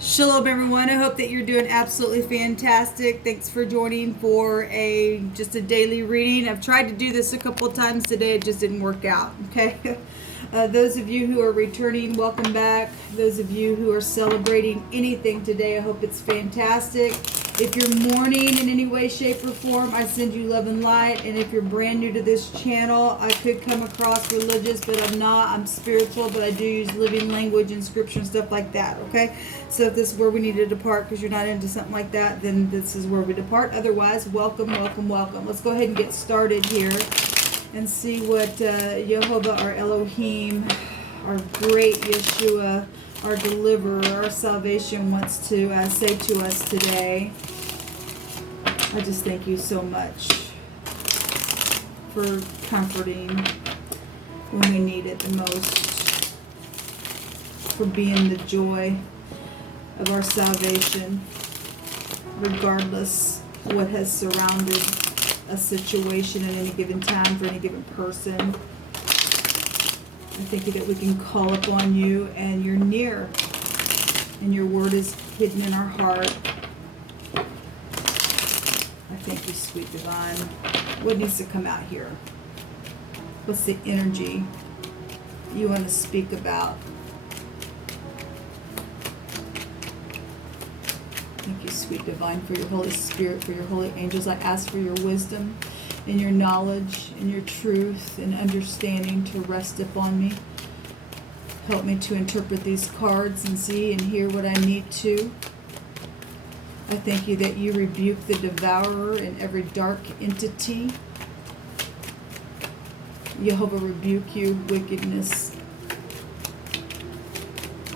Shalom everyone. I hope that you're doing absolutely fantastic. Thanks for joining for just a daily reading. I've tried to do this a couple of times today. It just didn't work out. Okay. Those of you who are returning, welcome back. Those of you who are celebrating anything today, I hope it's fantastic. If you're mourning in any way, shape, or form, I send you love and light. And if you're brand new to this channel, I could come across religious, but I'm not. I'm spiritual, but I do use living language and scripture and stuff like that, okay? So if this is where we need to depart because you're not into something like that, then this is where we depart. Otherwise, welcome, welcome, welcome. Let's go ahead and get started here and see what Jehovah, our Elohim, our great Yeshua, our deliverer, our salvation wants to say to us today. I just thank you so much for comforting when we need it the most, for being the joy of our salvation, regardless what has surrounded a situation at any given time for any given person. I thank you that we can call upon you and you're near, and your word is hidden in our heart. I thank you, sweet divine. What needs to come out here? What's the energy you want to speak about? Thank you, sweet divine, for your Holy Spirit, for your holy angels. I ask for your wisdom and your knowledge and your truth and understanding to rest upon me. Help me to interpret these cards and see and hear what I need to. I thank you that you rebuke the devourer and every dark entity. Jehovah, rebuke you, wickedness.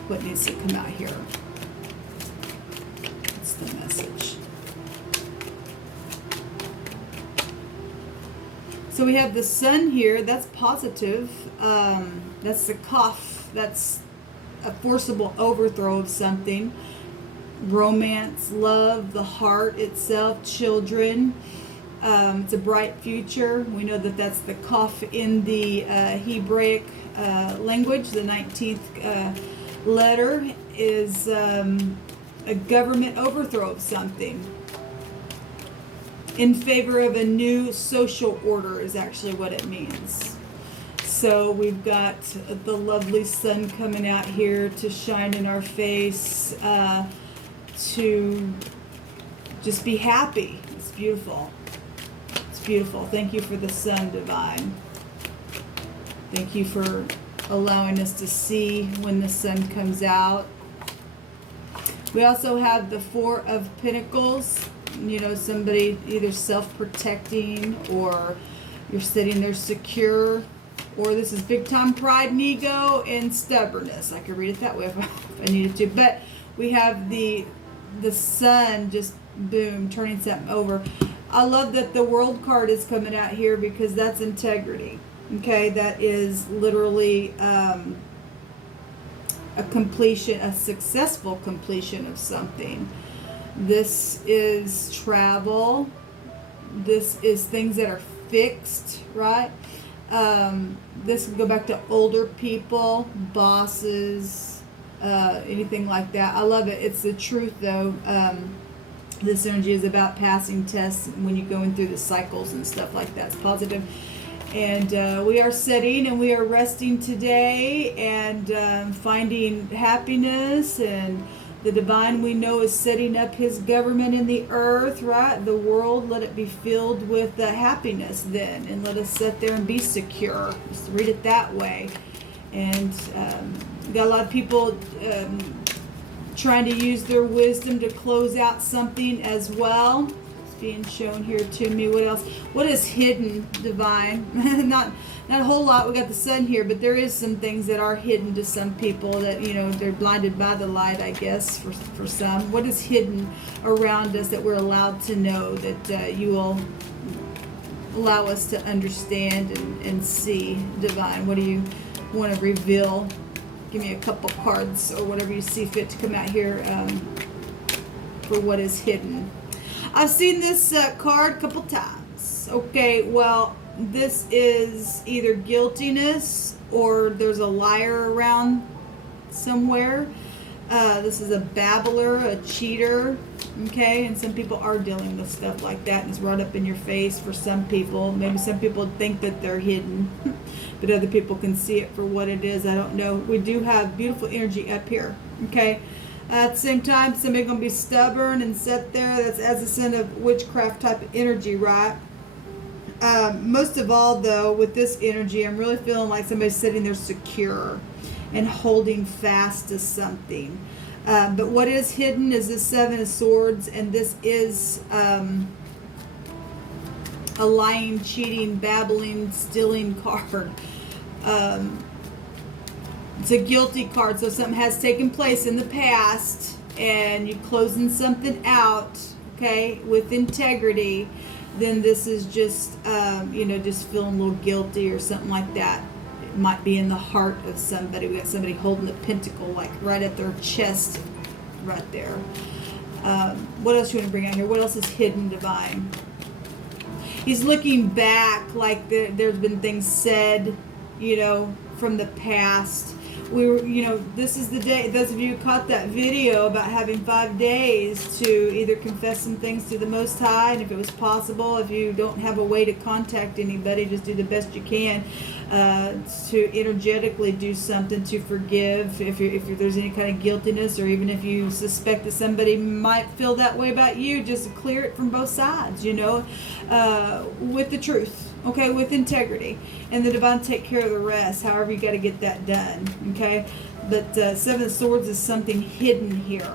What needs to come out here? What's the message? So we have the sun here. That's positive. That's the cough. That's a forcible overthrow of something. Romance, love, the heart itself, children. It's a bright future. We know that that's the kaf in the Hebraic language. The 19th letter is a government overthrow of something in favor of a new social order is actually what it means. So we've got the lovely sun coming out here to shine in our face, to just be happy. It's beautiful. It's beautiful. Thank you for the sun, divine. Thank you for allowing us to see when the sun comes out. We also have the Four of Pentacles. You know, somebody either self-protecting, or you're sitting there secure, or this is big time pride and ego and stubbornness. I could read it that way if I needed to. But we have the sun just boom turning something over. I love that the World card is coming out here because that's integrity. Okay, that is literally a completion, a successful completion of something. This is travel. This is things that are fixed, right? This can go back to older people, bosses, anything like that. I love it. It's the truth, though. This energy is about passing tests when you're going through the cycles and stuff like that. It's positive. And we are sitting and we are resting today and finding happiness, and the divine we know is setting up his government in the earth, right? The world, let it be filled with happiness then, and let us sit there and be secure. Just read it that way. And got a lot of people trying to use their wisdom to close out something as well. It's being shown here to me. What else? What is hidden, divine? Not a whole lot. We got the sun here, but there is some things that are hidden to some people that, you know, they're blinded by the light, I guess, for some. What is hidden around us that we're allowed to know, that you will allow us to understand and see, divine? What do you want to reveal? Give me a couple cards or whatever you see fit to come out here for what is hidden. I've seen this card a couple times. Okay, well, this is either guiltiness or there's a liar around somewhere. This is a babbler, a cheater, okay? And some people are dealing with stuff like that, and it's right up in your face for some people. Maybe some people think that they're hidden, but other people can see it for what it is. I don't know. We do have beautiful energy up here, okay? At the same time, somebody's going to be stubborn and sit there. That's as a sin of witchcraft type of energy, right? Most of all, though, with this energy, I'm really feeling like somebody's sitting there secure and holding fast to something. But what is hidden is this Seven of Swords, and this is a lying, cheating, babbling, stealing card. It's a guilty card, so something has taken place in the past, and you're closing something out, okay, with integrity. Then this is just, just feeling a little guilty or something like that. It might be in the heart of somebody. We got somebody holding the pentacle, like right at their chest, right there. What else you want to bring out here? What else is hidden, divine? He's looking back, like there's been things said, from the past. We were, this is the day, those of you who caught that video about having 5 days to either confess some things to the Most High, and if it was possible, if you don't have a way to contact anybody, just do the best you can to energetically do something to forgive if there's any kind of guiltiness, or even if you suspect that somebody might feel that way about you, just clear it from both sides, with the truth. Okay, with integrity, and the divine take care of the rest. However, you got to get that done. Okay, but Seven of Swords is something hidden here.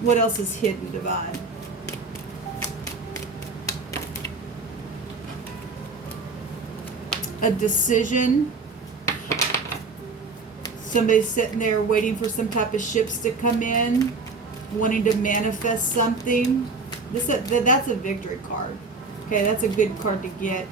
What else is hidden, divine? A decision. Somebody's sitting there waiting for some type of ships to come in, wanting to manifest something. That's a victory card. Okay, that's a good card to get.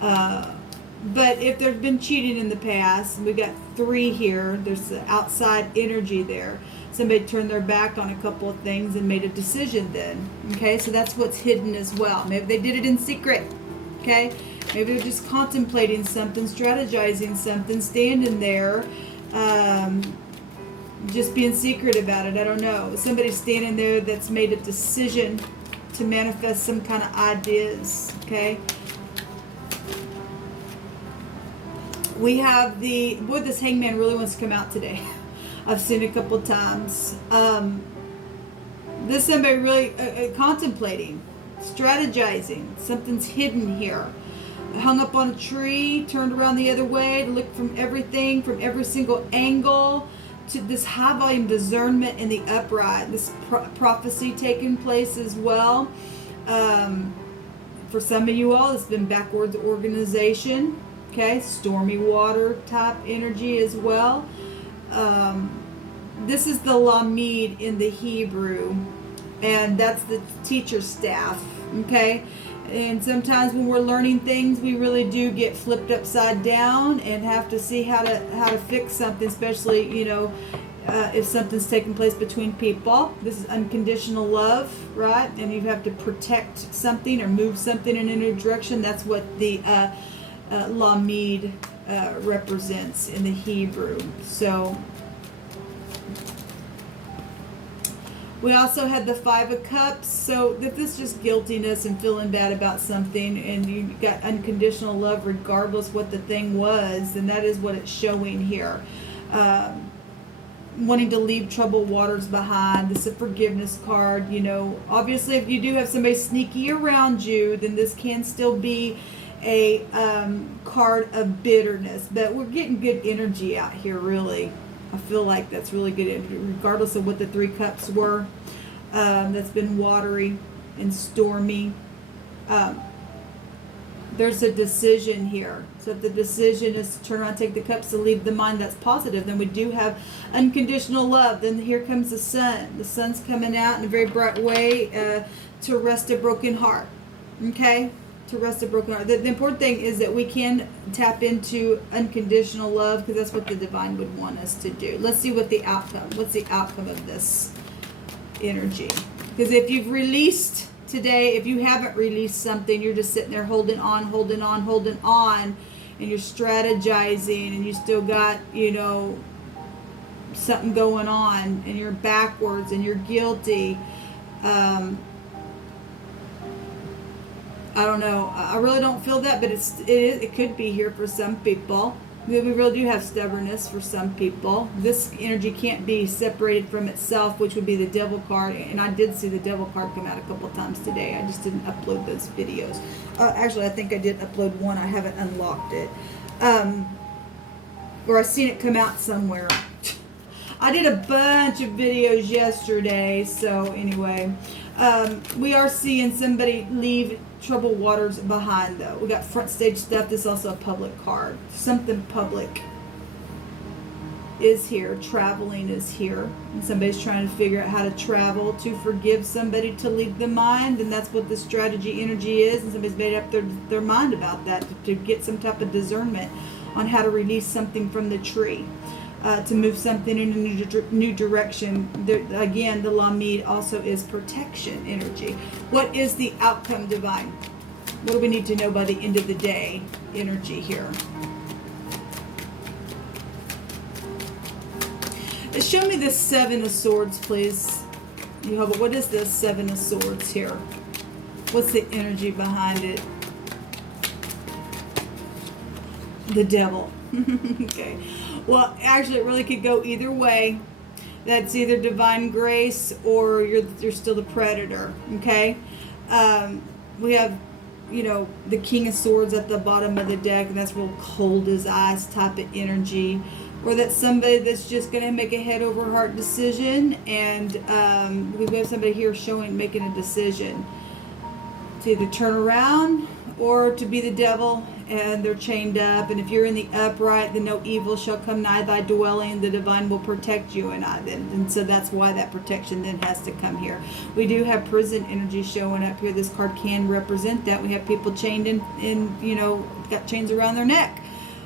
But if there's been cheating in the past, we got 3 here. There's the outside energy there. Somebody turned their back on a couple of things and made a decision then. Okay, so that's what's hidden as well. Maybe they did it in secret. Okay, maybe they're just contemplating something, strategizing something, standing there, just being secret about it. I don't know. Somebody's standing there that's made a decision to manifest some kind of ideas, okay? We have this Hangman really wants to come out today. I've seen it a couple times. This somebody really contemplating, strategizing. Something's hidden here. Hung up on a tree, turned around the other way to look from everything, from every single angle, to this high volume discernment in the upright, this prophecy taking place as well. For some of you all, it's been backwards organization, okay, stormy water type energy as well. This is the Lamed in the Hebrew, and that's the teacher staff, okay. And sometimes when we're learning things, we really do get flipped upside down and have to see how to fix something, especially, if something's taking place between people. This is unconditional love, right? And you have to protect something or move something in a new direction. That's what the Lamed represents in the Hebrew. So we also had the 5 of Cups. So if this is just guiltiness and feeling bad about something, and you got unconditional love regardless what the thing was, then that is what it's showing here. Wanting to leave troubled waters behind. This is a forgiveness card. Obviously, if you do have somebody sneaky around you, then this can still be a card of bitterness. But we're getting good energy out here, really. I feel like that's really good, regardless of what the 3 cups were. That's been watery and stormy. There's a decision here. So if the decision is to turn around, take the cups, to leave the mind, that's positive. Then we do have unconditional love. Then here comes the sun. The sun's coming out in a very bright way to rest a broken heart. Okay? To rest a broken heart. The important thing is that we can tap into unconditional love, because that's what the divine would want us to do. Let's see what's the outcome of this energy. Because if you've released today, if you haven't released something, you're just sitting there holding on, and you're strategizing, and you still got, something going on and you're backwards and you're guilty. I don't know. I really don't feel that, but it could be here for some people. We really do have stubbornness for some people. This energy can't be separated from itself, which would be the devil card. And I did see the devil card come out a couple of times today. I just didn't upload those videos. Actually, I think I did upload one. I haven't unlocked it. Or I've seen it come out somewhere. I did a bunch of videos yesterday. So anyway, we are seeing somebody leave troubled waters behind, though. We got front stage stuff. This is also a public card. Something public is here. Traveling is here. And somebody's trying to figure out how to travel, to forgive somebody, to leave the mind. And that's what the strategy energy is. And somebody's made up their mind about that, to get some type of discernment on how to release something from the tree. To move something in a new direction. Again, the Lamid also is protection energy. What is the outcome, divine? What do we need to know by the end of the day energy here? Show me the Seven of Swords, please. Jehovah, what is the Seven of Swords here? What's the energy behind it? The devil. Okay. Well, actually, it really could go either way. That's either divine grace or you're still the predator. Okay. We have, the King of Swords at the bottom of the deck, and that's real cold as ice type of energy. Or that's somebody that's just going to make a head over heart decision, and we have somebody here making a decision to either turn around or to be the devil, and they're chained up. And if you're in the upright, then no evil shall come nigh thy dwelling. The divine will protect you and I then. And so that's why that protection then has to come here. We do have prison energy showing up here. This card can represent that. We have people chained in got chains around their neck.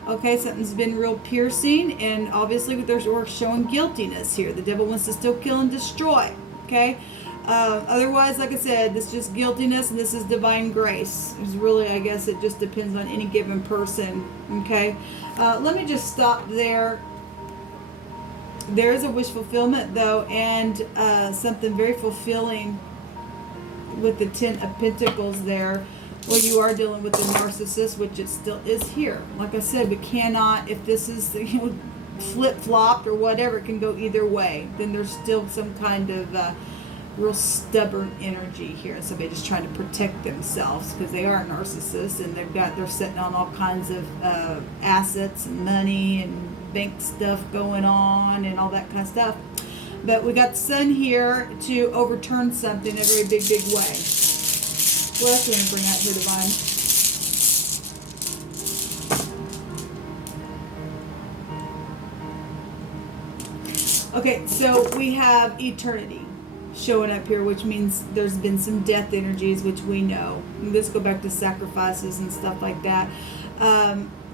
Okay, something's been real piercing, and obviously we're showing guiltiness here. The devil wants to still kill and destroy. Okay. Otherwise, like I said, this is just guiltiness, and this is divine grace. It's really, I guess, it just depends on any given person. Okay, let me just stop there. There is a wish fulfillment, though, and something very fulfilling with the Ten of Pentacles there. Well, you are dealing with the narcissist, which it still is here. Like I said, we cannot, if this is flip-flopped or whatever, it can go either way. Then there's still some kind of real stubborn energy here. Somebody just trying to protect themselves because they are narcissists, and they're sitting on all kinds of assets and money and bank stuff going on and all that kind of stuff. But we got the Sun here to overturn something in a very big way. What else are we going to bring out here, divine? Okay, so we have eternity showing up here, which means there's been some death energies, which we know. And let's go back to sacrifices and stuff like that.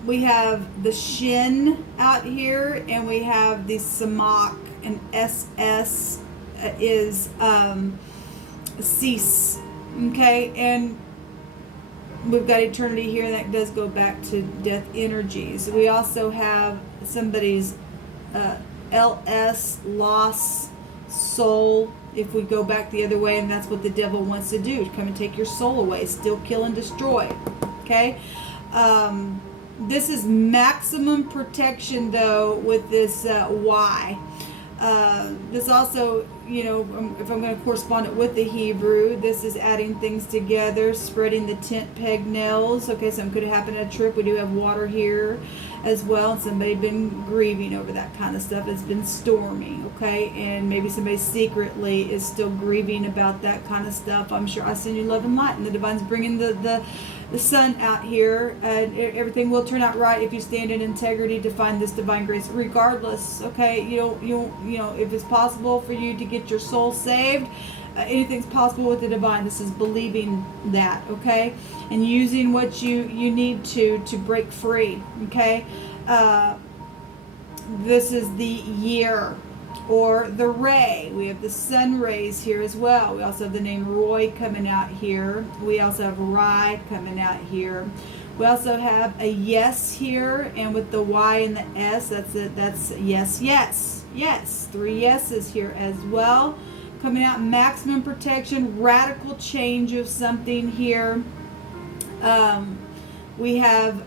We have the Shin out here, and we have the Samak, and SS is cease. Okay, and we've got eternity here, and that does go back to death energies. We also have somebody's LS, loss, soul, if we go back the other way, and that's what the devil wants to do, come and take your soul away, still kill and destroy. Okay, this is maximum protection, though, with this Y. This also, if I'm going to correspond it with the Hebrew, this is adding things together, spreading the tent peg nails. Okay, something could have happened at a trip. We do have water here as well, and somebody been grieving over that kind of stuff. It's been stormy, okay, and maybe somebody secretly is still grieving about that kind of stuff. I'm sure I send you love and light, and the divine's bringing the Sun out here. Everything will turn out right if you stand in integrity to find this divine grace, regardless. Okay, if it's possible for you to get your soul saved, anything's possible with the divine. This is believing that, okay, and using what you need to break free. Okay, this is the year, or the ray. We have the sun rays here as well. We also have the name Roy coming out here. We also have Rai coming out here. We also have a yes here, and with the Y and the S, that's yes, yes. Yes, 3 yeses here as well. Coming out, maximum protection, radical change of something here. We have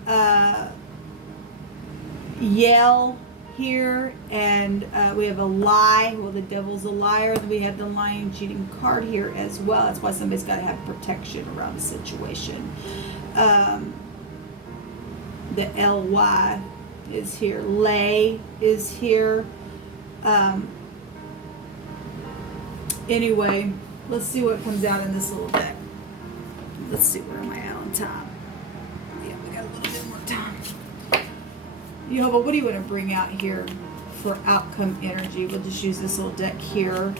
yell here, and we have a lie. Well, the devil's a liar. We have the lying, cheating card here as well. That's why somebody's got to have protection around the situation. The ly is here. Lay is here. Anyway, let's see what comes out in this little deck. Let's see, where am I at on time? Yeah, we got a little bit more time. Jehovah, what do you want to bring out here for outcome energy? We'll just use this little deck here.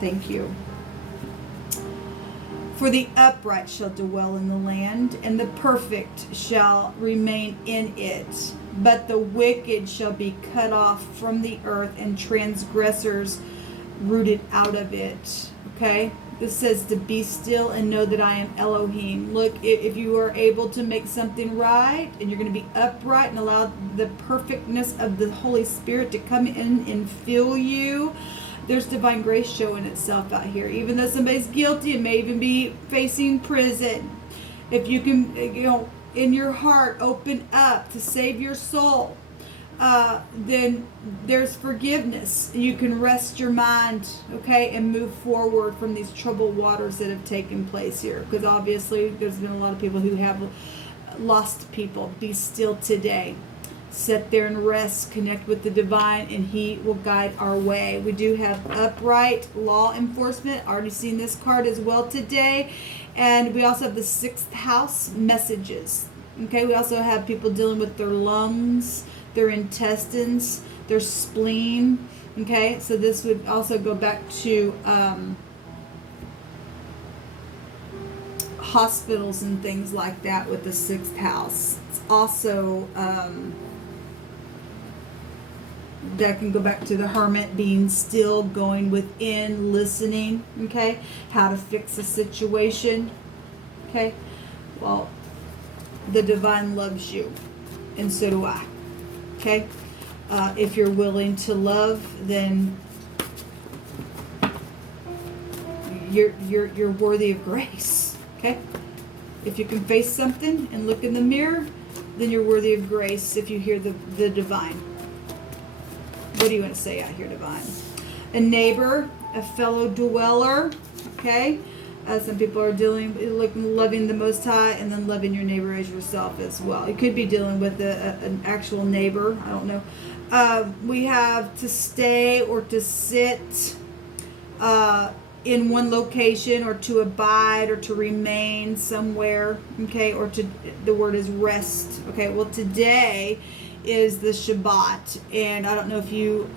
Thank you. For the upright shall dwell in the land, and the perfect shall remain in it. But the wicked shall be cut off from the earth, and transgressors rooted out of it. Okay? This says to be still and know that I am Elohim. Look, if you are able to make something right, and you're going to be upright and allow the perfectness of the Holy Spirit to come in and fill you, there's divine grace showing itself out here. Even though somebody's guilty and may even be facing prison, if you can, in your heart, open up to save your soul, then there's forgiveness. You can rest your mind, okay, and move forward from these troubled waters that have taken place here. Because obviously there's been a lot of people who have lost people. Be still today. Sit there and rest, connect with the divine, and he will guide our way. We do have upright law enforcement. Already seen this card as well today. And we also have the 6th house messages. Okay, we also have people dealing with their lungs, their intestines, their spleen. Okay, so this would also go back to hospitals and things like that with the 6th house. It's also that can go back to the hermit, being still, going within, listening. Okay, how to fix a situation. Okay, well, the divine loves you, and so do I. Okay, if you're willing to love, then you're worthy of grace. Okay, if you can face something and look in the mirror, then you're worthy of grace. If you hear the divine, what do you want to say out here, divine? A neighbor, a fellow dweller. Okay. Some people are loving the Most High, and then loving your neighbor as yourself as well. You could be dealing with an actual neighbor. I don't know. We have to stay or to sit in one location, or to abide, or to remain somewhere. Okay, or the word is rest. Okay, well, today is the Shabbat, and I don't know if you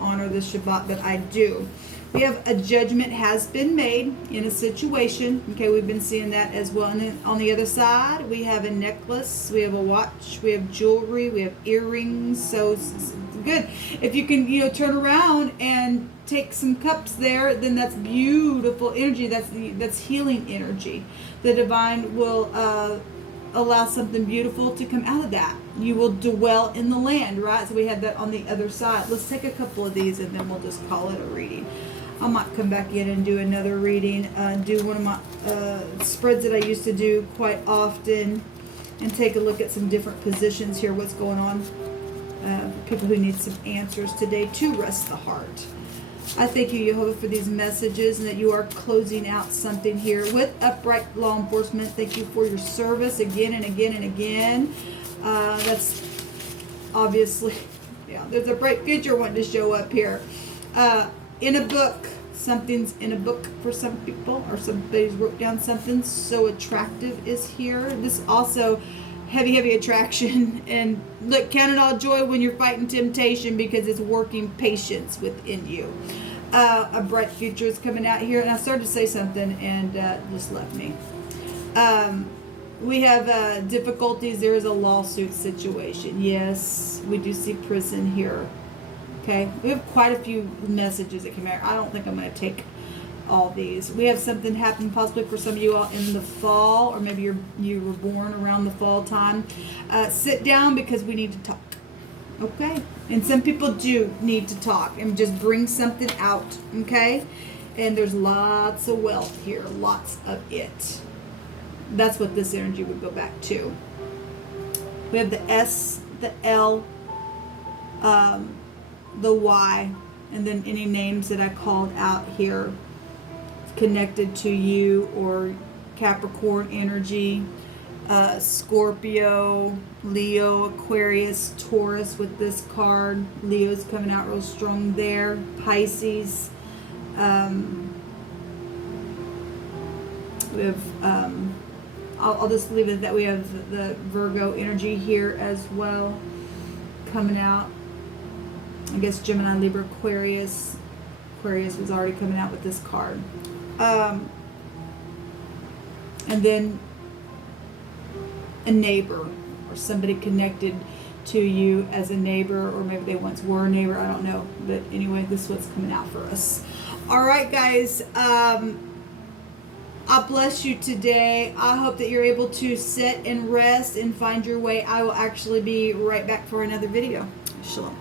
honor the Shabbat, but I do. We have a judgment has been made in a situation. Okay, we've been seeing that as well. And then on the other side, we have a necklace, we have a watch, we have jewelry, we have earrings. So good. If you can, turn around and take some cups there, then that's beautiful energy. That's healing energy. The divine will allow something beautiful to come out of that. You will dwell in the land, right? So we had that on the other side. Let's take a couple of these, and then we'll just call it a reading. I might come back in and do another reading, do one of my spreads that I used to do quite often, and take a look at some different positions here, what's going on. People who need some answers today to rest the heart. I thank you, Jehovah, for these messages, and that you are closing out something here with upright law enforcement. Thank you for your service again and again and again. That's obviously, there's a bright future wanting to show up here. In a book, something's in a book for some people, or somebody's wrote down something so attractive is here. This also heavy attraction. And look, count it all joy when you're fighting temptation, because it's working patience within you. A bright future is coming out here. And I started to say something and just left me. We have difficulties. There is a lawsuit situation. Yes, we do see prison here. Okay, we have quite a few messages that came out. I don't think I'm going to take all these. We have something happen possibly for some of you all in the fall, or maybe you were born around the fall time. Sit down, because we need to talk. Okay? And some people do need to talk and just bring something out, okay? And there's lots of wealth here, lots of it. That's what this energy would go back to. We have the S, the L, the Y, and then any names that I called out here connected to you, or Capricorn energy, Scorpio, Leo, Aquarius, Taurus with this card. Leo's coming out real strong there. Pisces. We have, I'll just leave it that we have the Virgo energy here as well coming out. I guess Gemini, Libra, Aquarius. Aquarius was already coming out with this card. And then a neighbor or somebody connected to you as a neighbor, or maybe they once were a neighbor, I don't know. But anyway, this is what's coming out for us. All right, guys. I bless you today. I hope that you're able to sit and rest and find your way. I will actually be right back for another video. Shalom.